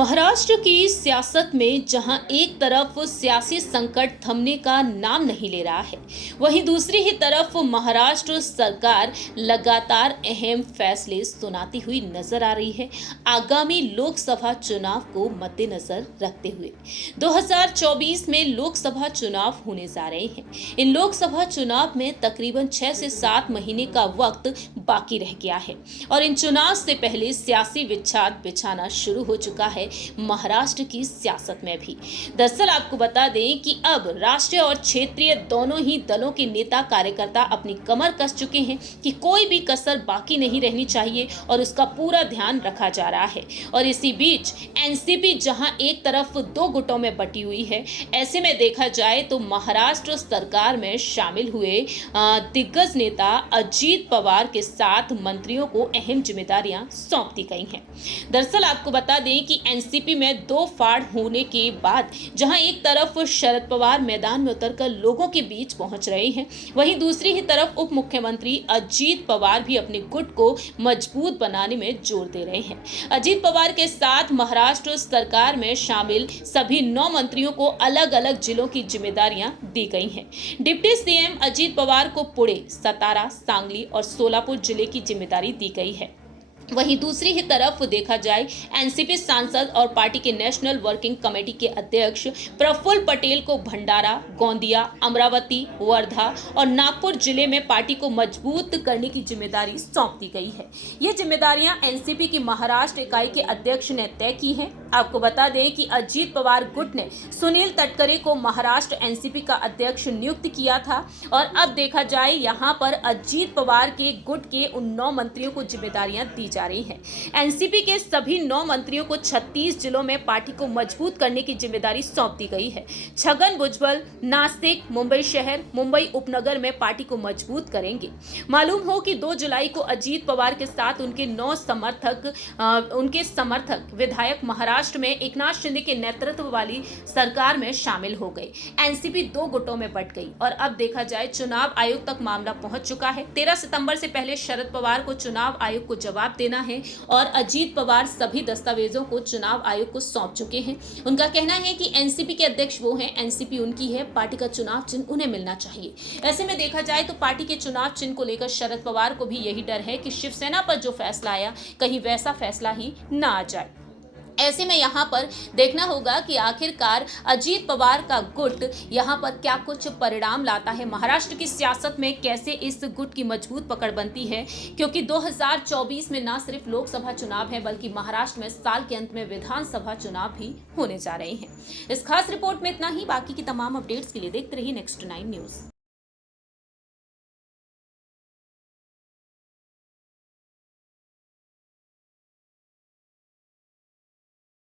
महाराष्ट्र की सियासत में जहां एक तरफ सियासी संकट थमने का नाम नहीं ले रहा है, वहीं दूसरी ही तरफ महाराष्ट्र सरकार लगातार अहम फैसले सुनाती हुई नजर आ रही है। आगामी लोकसभा चुनाव को मद्देनजर रखते हुए 2024 में लोकसभा चुनाव होने जा रहे हैं। इन लोकसभा चुनाव में तकरीबन 6 से 7 महीने का वक्त बाकी रह गया है और इन चुनाव से पहले सियासी विच्छाद बिछाना शुरू हो चुका है महाराष्ट्र की सियासत में भी। दरअसल आपको बता दें कि अब राष्ट्रीय और क्षेत्रीय दोनों ही दलों के नेता कार्यकर्ता अपनी कमर कस चुके हैं कि कोई भी कसर बाकी नहीं रहनी चाहिए और उसका पूरा ध्यान रखा जा रहा है। और इसी बीच एनसीपी जहां एक तरफ दो गुटों में बटी हुई है, ऐसे में देखा जाए तो महाराष्ट्र सरकार में शामिल हुए दिग्गज नेता अजीत पवार के साथ मंत्रियों को अहम जिम्मेदारियां सौंप दी गई हैं। दरअसल आपको बता दें कि एनसीपी में दो फाड़ होने के बाद जहां एक तरफ शरद पवार मैदान में उतरकर लोगों के बीच पहुंच रहे हैं, वहीं दूसरी ही तरफ उप मुख्यमंत्री अजीत पवार भी अपने गुट को मजबूत बनाने में जोर दे रहे हैं। अजीत पवार के साथ महाराष्ट्र सरकार में शामिल सभी 9 मंत्रियों को अलग अलग जिलों की जिम्मेदारियां दी गई हैं। डिप्टी सीएम अजीत पवार को पुणे, सतारा, सांगली और सोलापुर जिले की जिम्मेदारी दी गई है। वहीं दूसरी ही तरफ देखा जाए एनसीपी सांसद और पार्टी के नेशनल वर्किंग कमेटी के अध्यक्ष प्रफुल्ल पटेल को भंडारा, गोंदिया, अमरावती, वर्धा और नागपुर जिले में पार्टी को मजबूत करने की जिम्मेदारी सौंप दी गई है। ये जिम्मेदारियां एनसीपी की महाराष्ट्र इकाई के अध्यक्ष ने तय की हैं। आपको बता दें कि अजीत पवार गुट ने सुनील तटकरे को महाराष्ट्र एनसीपी का अध्यक्ष नियुक्त किया था और अब देखा जाए यहाँ पर अजीत पवार के गुट के उन 9 मंत्रियों को जिम्मेदारियां दी जा रही है। एनसीपी के सभी 9 मंत्रियों को 36 जिलों में पार्टी को मजबूत करने की जिम्मेदारी सौंप दी गई है। छगन भुजबल नासिक, मुंबई शहर, मुंबई उपनगर में पार्टी को मजबूत करेंगे। मालूम हो कि 2 जुलाई को अजीत पवार के साथ उनके 9 समर्थक विधायक महाराष्ट्र में एकनाथ शिंदे के नेतृत्व वाली सरकार में शामिल हो गए। एनसीपी 2 गुटों में बंट गई और अब देखा जाए चुनाव आयोग तक मामला पहुंच चुका है। 13 सितंबर से पहले शरद पवार को चुनाव आयोग को जवाब देना है और अजीत पवार सभी दस्तावेजों को चुनाव आयोग को सौंप चुके हैं। उनका कहना है कि एनसीपी के अध्यक्ष वो हैं, एनसीपी उनकी है, पार्टी का चुनाव चिन्ह उन्हें मिलना चाहिए। ऐसे में देखा जाए तो पार्टी के चुनाव चिन्ह को लेकर शरद पवार को भी यही डर है कि शिवसेना पर जो फैसला आया कहीं वैसा फैसला ही ना आ जाए। ऐसे में यहाँ पर देखना होगा कि आखिरकार अजीत पवार का गुट यहाँ पर क्या कुछ परिणाम लाता है, महाराष्ट्र की सियासत में कैसे इस गुट की मजबूत पकड़ बनती है, क्योंकि 2024 में न सिर्फ लोकसभा चुनाव है बल्कि महाराष्ट्र में साल के अंत में विधानसभा चुनाव भी होने जा रहे हैं। इस खास रिपोर्ट में इतना ही। बाकी की तमाम अपडेट्स के लिए देखते रहिए नेक्स्ट 9 न्यूज।